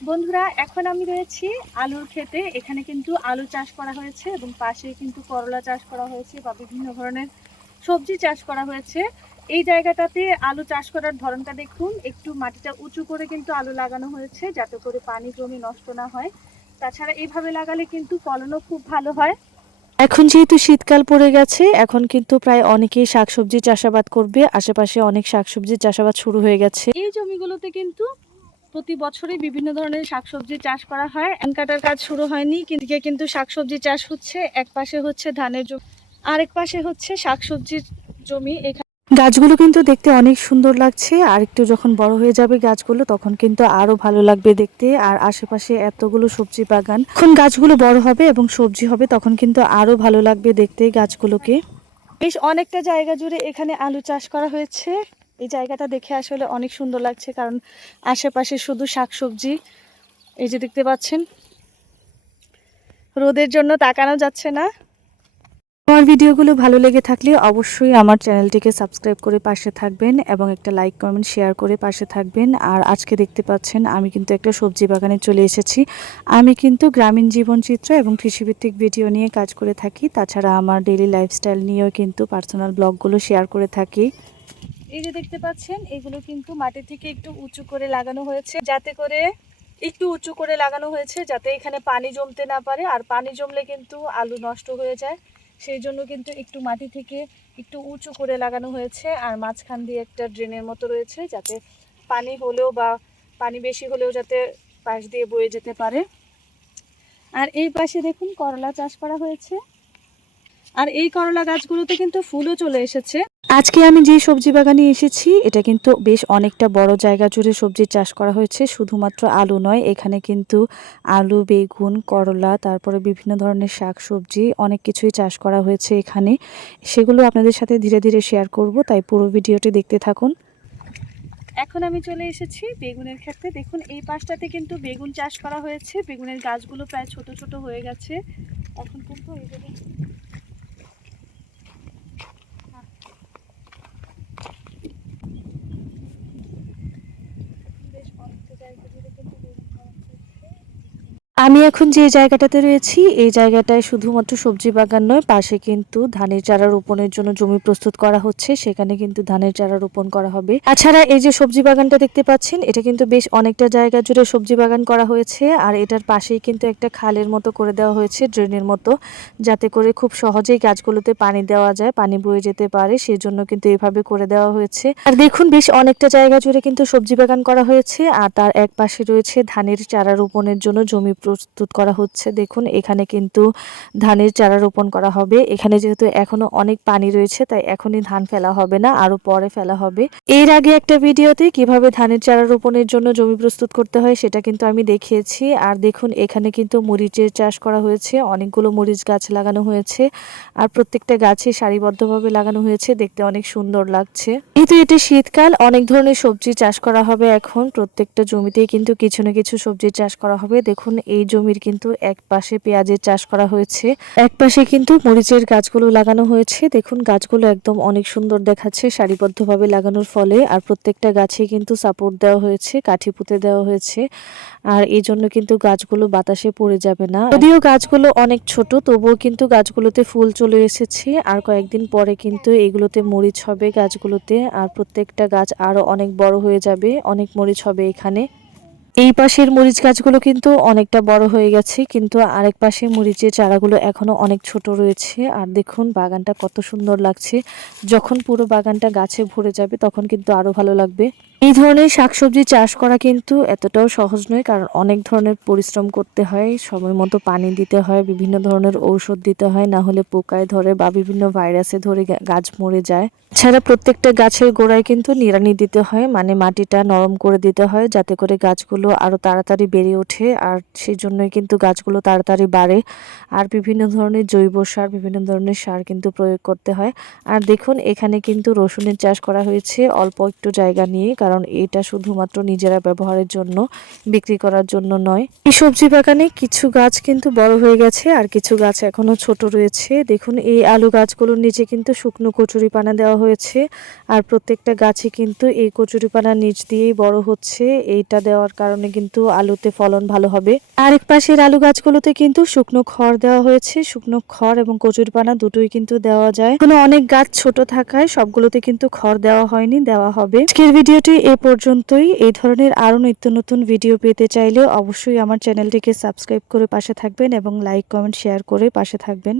বন্ধুরা এখন আমি রয়েছি আলুর ক্ষেতে। এখানে কিন্তু আলু চাষ করা হয়েছে এবং পাশে কিন্তু করলা চাষ করা হয়েছে বা বিভিন্ন ধরনের সবজি চাষ করা হয়েছে। এই জায়গাটাতে আলু চাষ করার ধরনটা দেখুন। একটু মাটিটা উঁচু করে কিন্তু আলু লাগানো হয়েছে যাতে করে পানি জমি নষ্ট না হয়। তাছাড়া এইভাবে লাগালে কিন্তু ফলনও খুব ভালো হয়। এখন যেহেতু শীতকাল পড়ে গেছে এখন কিন্তু প্রায় অনেকেই শাকসবজি চাষাবাদ করবে। আশেপাশে অনেক শাকসবজি চাষাবাদ শুরু হয়ে গেছে। এই জমিগুলোতে কিন্তু প্রতি বছরে বিভিন্ন ধরনের শাকসবজি চাষ করা হয়। ধান কাটার কাজ শুরু হয়নি, কিন্তু কিন্তু শাকসবজি চাষ হচ্ছে। এক পাশে হচ্ছে ধানের জমি, আরেক পাশে হচ্ছে শাকসবজির জমি। এখানে গাছগুলো কিন্তু দেখতে অনেক সুন্দর লাগছে। আর একটু যখন বড় হয়ে যাবে গাছগুলো, তখন কিন্তু আরও ভালো লাগবে দেখতে। আর আশেপাশে এতগুলো সবজি বাগান। যখন গাছগুলো বড় হবে এবং সবজি হবে, তখন কিন্তু আরও ভালো লাগবে দেখতে গাছগুলোকে। বেশ অনেকটা জায়গা জুড়ে এখানে আলু চাষ করা হয়েছে। এই জায়গাটা দেখে আসলে অনেক সুন্দর লাগছে, কারণ আশেপাশে শুধু শাকসবজি, এই যে দেখতে পাচ্ছেন। রোদের জন্য তাকানো যাচ্ছে না। আমার ভিডিওগুলো ভালো লেগে থাকলে অবশ্যই আমার চ্যানেলটিকে সাবস্ক্রাইব করে পাশে থাকবেন এবং একটা লাইক, কমেন্ট, শেয়ার করে পাশে থাকবেন। আর আজকে দেখতে পাচ্ছেন, আমি কিন্তু একটা সবজি বাগানে চলে এসেছি। আমি কিন্তু গ্রামীণ জীবনচিত্র এবং কৃষিভিত্তিক ভিডিও নিয়ে কাজ করে থাকি। তাছাড়া আমার ডেইলি লাইফস্টাইল নিয়েও কিন্তু পার্সোনাল ব্লগগুলো শেয়ার করে থাকি। এই যে দেখতে পাচ্ছেন, এগুলো কিন্তু মাটি থেকে একটু উঁচু করে লাগানো হয়েছে। যাতে করে একটু উঁচু করে লাগানো হয়েছে, যাতে এখানে পানি জমতে না পারে। আর পানি জমলে কিন্তু আলু নষ্ট হয়ে যায়। সেই জন্য কিন্তু একটু মাটি থেকে একটু উঁচু করে লাগানো হয়েছে। আর মাঝখান দিয়ে একটা ড্রেনের মতো রয়েছে, যাতে পানি হলেও বা পানি বেশি হলেও যাতে পাশ দিয়ে বয়ে যেতে পারে। আর এই পাশে দেখুন, করলা চাষ করা হয়েছে। আর এই করলা গাছগুলোতে কিন্তু ফুলও চলে এসেছে। আজকে আমি যে সবজি বাগানে এসেছি, এটা কিন্তু বেশ অনেকটা বড় জায়গা জুড়ে সবজি চাষ করা হয়েছে। শুধুমাত্র আলু নয়, এখানে কিন্তু আলু, বেগুন, করলা, তারপরে বিভিন্ন ধরনের শাক সবজি অনেক কিছুই চাষ করা হয়েছে এখানে। সেগুলো আপনাদের সাথে ধীরে ধীরে শেয়ার করব, তাই পুরো ভিডিওটি দেখতে থাকুন। এখন আমি চলে এসেছি বেগুনের ক্ষেত্রে দেখুন, এই পাশটাতে কিন্তু বেগুন চাষ করা হয়েছে। বেগুনের গাছগুলো প্রায় ছোট ছোট হয়ে গেছে। এখন কিন্তু এই যে দেখুন। বেশ অনেকটা জায়গা জুড়ে কিন্তু বেগুন করা হয়েছে। আমি এখন যে জায়গাটাতে রয়েছি, এই জায়গাটায় শুধুমাত্র সবজি বাগান নয়, পাশে কিন্তু ধানের চারা রোপণের জন্য জমি প্রস্তুত করা হচ্ছে। সেখানে কিন্তু ধানের চারা রোপণ করা হবে। তাছাড়া এই যে সবজি বাগানটা দেখতে পাচ্ছেন, এটা কিন্তু বেশ অনেকটা জায়গা জুড়ে সবজি বাগান করা হয়েছে। আর এটার পাশেই কিন্তু একটা খালের মতো করে দেওয়া হয়েছে, ড্রেনের মতো, যাতে করে খুব সহজেই গাছগুলোতে পানি দেওয়া যায়, পানি বয়ে যেতে পারে সেই জন্য কিন্তু এভাবে করে দেওয়া হয়েছে। আর দেখুন, বেশ অনেকটা জায়গা জুড়ে কিন্তু সবজি বাগান করা হয়েছে। আর তার এক পাশে রয়েছে ধানের চারা রোপণের জন্য জমি প্রস্তুত করা হচ্ছে। দেখুন, এখানে কিন্তু ধানের চারা রোপণ করা হবে। এখানে যেহেতু এখনও অনেক পানি রয়েছে, তাই এখনই ধান ফেলা হবে না আরও পরে ফেলা হবে। এর আগে একটা ভিডিওতে কীভাবে ধানের চারা রোপণের জন্য জমি প্রস্তুত করতে হয় সেটা কিন্তু আমি দেখিয়েছি। আর দেখুন, এখানে কিন্তু মরিচের চাষ করা হয়েছে, অনেকগুলো মরিচ গাছ লাগানো হয়েছে, আর প্রত্যেকটা গাছে সারিবদ্ধভাবে লাগানো হয়েছে, দেখতে অনেক সুন্দর লাগছে। যেহেতু এটা শীতকাল, অনেক ধরনের সবজি চাষ করা হবে এখন, প্রত্যেকটা জমিতেই কিন্তু কিছু না কিছু সবজি চাষ করা হবে। দেখুন এই জমির কিন্তু এক পাশে পেঁয়াজের চাষ করা হয়েছে। এক পাশে কিন্তু মরিচের গাছগুলো লাগানো হয়েছে। দেখুন, গাছগুলো একদম অনেক সুন্দর দেখাচ্ছে, সারিবদ্ধভাবে লাগানোর ফলে। আর প্রত্যেকটা গাছে কিন্তু সাপোর্ট দেওয়া হয়েছে, কাঠি পুঁতে দেওয়া হয়েছে। আর এই জন্য কিন্তু গাছগুলো বাতাসে পড়ে যাবে না। যদিও গাছগুলো অনেক ছোট, তবুও কিন্তু গাছগুলোতে ফুল চলে এসেছে। আর কয়েকদিন পরে কিন্তু এগুলোতে মরিচ হবে গাছগুলোতে। আর প্রত্যেকটা গাছ আরও অনেক বড় হয়ে যাবে, অনেক মরিচ হবে এখানে। এই পাশের মরিচ গাছগুলো কিন্তু অনেকটা বড় হয়ে গেছে, কিন্তু আরেক পাশে মরিচের চারাগুলো এখনও অনেক ছোট রয়েছে। আর দেখুন, বাগানটা কত সুন্দর লাগছে। যখন পুরো বাগানটা গাছে ভরে যাবে, তখন কিন্তু আরও ভালো লাগবে। এই ধরনের শাকসবজি চাষ করা কিন্তু এতটাও সহজ নয়, কারণ অনেক ধরনের পরিশ্রম করতে হয়, সময় মতো পানি দিতে হয়, বিভিন্ন ধরনের ঔষধ দিতে হয়, না হলে পোকায় ধরে বা বিভিন্ন ভাইরাসে ধরে গাছ মরে যায়। ছাড়া প্রত্যেকটা গাছের গোড়ায় কিন্তু নিড়ানি দিতে হয় মানে মাটিটা নরম করে দিতে হয়, যাতে করে গাছগুলো আরও তাড়াতাড়ি বেড়ে ওঠে, আর সেই জন্যই কিন্তু গাছগুলো তাড়াতাড়ি বাড়ে। আর বিভিন্ন ধরনের জৈব সার, বিভিন্ন ধরনের সার কিন্তু প্রয়োগ করতে হয়। আর দেখুন, এখানে কিন্তু রসুনের চাষ করা হয়েছে অল্প একটু জায়গা নিয়ে, কারণ এটা শুধুমাত্র নিজেরা ব্যবহারের জন্য, বিক্রি করার জন্য নয়। এই সবজি বাগানে কিছু গাছ কিন্তু বড় হয়ে গেছে, আর কিছু গাছ এখনও ছোট রয়েছে। দেখুন, এই আলু গাছগুলোর নিচে কিন্তু শুকনো কচুরি পানা দেওয়া হয়েছে, আর প্রত্যেকটা গাছে কিন্তু এই কচুরি পানার নিচ দিয়েই বড় হচ্ছে। এইটা দেওয়ার কারণে কিন্তু আলুতে ফলন ভালো হবে। আরেক পাশের আলু গাছগুলোতে কিন্তু শুকনো খড় দেওয়া হয়েছে। শুকনো খড় এবং কচুরি পানা দুটোই কিন্তু দেওয়া যায়। কোনো অনেক গাছ ছোট থাকায় সবগুলোতে কিন্তু খড় দেওয়া হয়নি, দেওয়া হবে। আজকের ভিডিওটি এ পর্যন্তই। এই ধরনের আরও নিত্য নতুন ভিডিও পেতে চাইলে অবশ্যই আমার চ্যানেলটিকে সাবস্ক্রাইব করে পাশে থাকবেন এবং লাইক, কমেন্ট, শেয়ার করে পাশে থাকবেন।